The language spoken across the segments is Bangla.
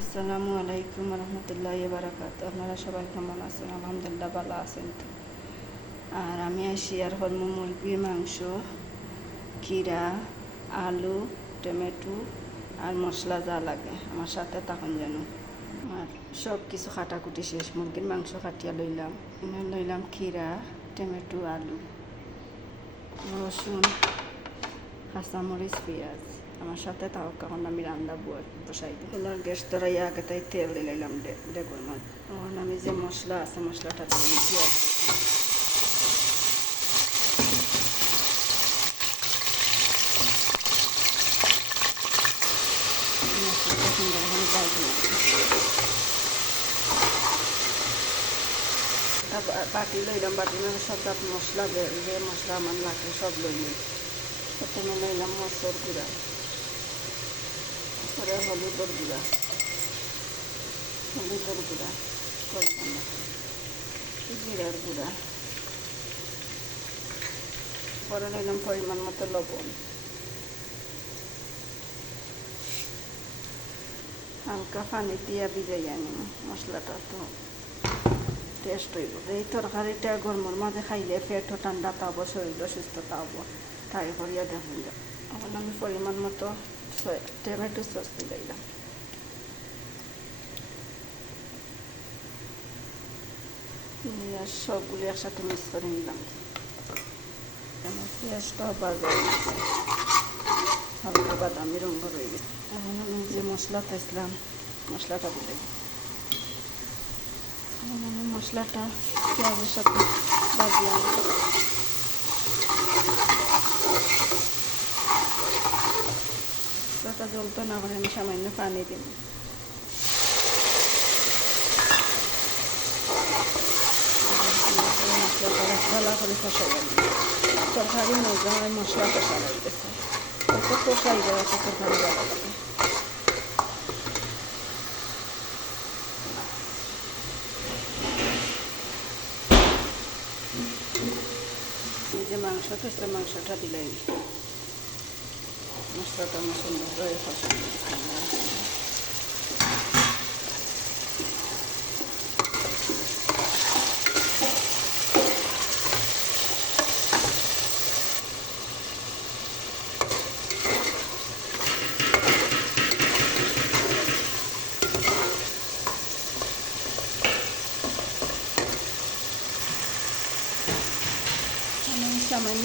আসসালামু আলাইকুম রহমতুল্লাহ বারাকাত আপনারা সবাই কেমন আছেন? আলহামদুলিল্লাহ ভালো আছেন তো। আর আমি আসি আর হরমো মুরগির মাংস কিরা আলু, টমেটো আর মশলা যা লাগে। আমার সাথে তখন যেন। আর সব কিছু কাটাকুটি শেষ। মুরগির মাংস কাটিয়া লইলাম। লইলাম খিরা টমেটো, আলু, রসুন, কাঁচামরিচ, পেঁয়াজ। আমার সাথে তাও কখন আমি রান্না বসাই দিই। এবার গ্যাস ধরাই আগে তাই তেল দিলাম ডেগুর মাছ তখন আমি যে মশলা আছে, মশলাটা দিয়ে মশলাটা সুন্দরভাবে বাইরে বাটি লইলাম, বাটি মানে সব মশলা যে মশলা আমার লাগে সব লইলাম। প্রথমে লইলাম মসুর গুঁড়া। পরে হলুদের গুঁড়া হলুদের গুঁড়া জিরার গুঁড়া। পরে নিলাম পরিমাণ মতো লবণ। হালকা পানি দিয়া ভিজাই আনি মশলাটা তো টেস্ট হইব। এই তরকারিটা গরমের মাঝে খাইলে পেটও ঠান্ডা তাব শরীরও সুস্থ তাব তাই করিয়া দেখুন। এখন আমি পরিমাণ মতো টমেটো সস দিলাম সবগুলি একসাথে মিক্স করে নিলাম। পেঁয়াজটা বাজার হালকা বাদামি রঙ রয়ে গেছে। এখন আমি যে মশলা তেসলাম মশলাটা এখন আমি মশলাটা পেঁয়াজের সাথে বাজলাম মশলাটা জ্বলতো না করে আমি সামান্য পানি দিই মশলাটা করে তরকারি মজা হয়, মশলা কষা লাগতেছে। কত কষাই দেওয়া তো তরকারি ভালো লাগে মাংসটা মাংসটা মশলাটা আমার সুন্দর করে ফসল সামান্য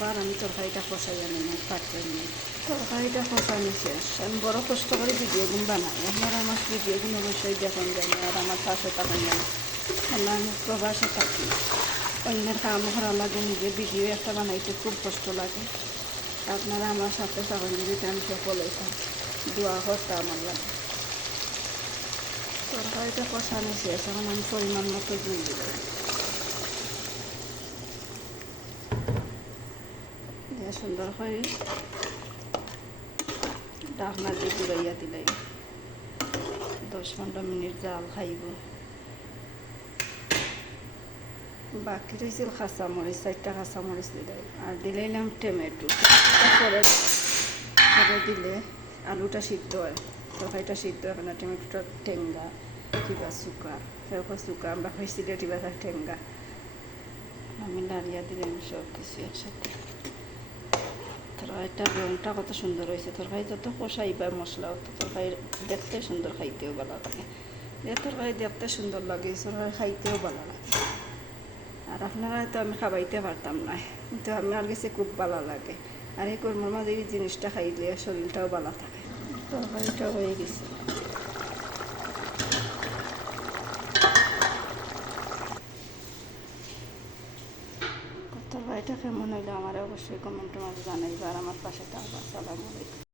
আবার আমি তরকারিটা কষাই আনি পাঠিয়ে নিই। তরকারিটা কষানো শেষ। আমি বড় কষ্ট করে ভিডিওগুলো বানাই। আপনারা আমার ভিডিওগুলো অবশ্যই দেখুন জানি, আর আমার পাশে থাকেন জানি। কেননা আমি প্রবাসে থাকি? অন্যের কাম করা লাগে নিজে ভিডিও একটা বানাইতে খুব কষ্ট লাগে। আপনারা আমার সাথে থাকেন, যদি আমি সফল হইতাম দোয়া করতে আমার লাগে। তরকারিটা কষানো শেষ, এখন আমি পরিমাণ মতো দুই দিলাম। সুন্দর করে ডাকনা দিয়ে ঘুরাইয়া দিলাই দশ পনেরো মিনিট জাল খাইব। বাকি রয়েছিল কাঁচামরিচ চারটা কাঁচামরিচ দিলাই আর দিলাইলাম টমেটো। পরে পরে দিলে আলুটা সিদ্ধ হয়। তরকারিটা সিদ্ধ হয় না, টমেটোটা টেঙ্গা কিবা শুকা। সেরকম শুকা, আমরা খাইছি কিবা টেঙ্গা আমি নাড়িয়া দিলাম সব কিছু একসাথে। তরকারিটা রংটা কত সুন্দর হয়েছে। তরকারি যত কষাই বা মশলা অত তরকারি দেখতে সুন্দর, খাইতেও ভালো লাগে। এ তরকারি দেখতে সুন্দর লাগে তরকারি খাইতেও ভালো লাগে। আর আপনারা তো আমি খাবাইতে পারতাম না, কিন্তু আমার কাছে খুব ভালো লাগে। আর এই কর্মর মাঝে জিনিসটা খাইলে শরীরটাও ভালো থাকে। তরকারিটাও হয়ে গেছে। তরকারিটা কেমন হইল আমার অবশ্যই কমেন্টের মাঝে জানাইবা আর আমার পাশে থাকবা আসসালামু আলাইকুম।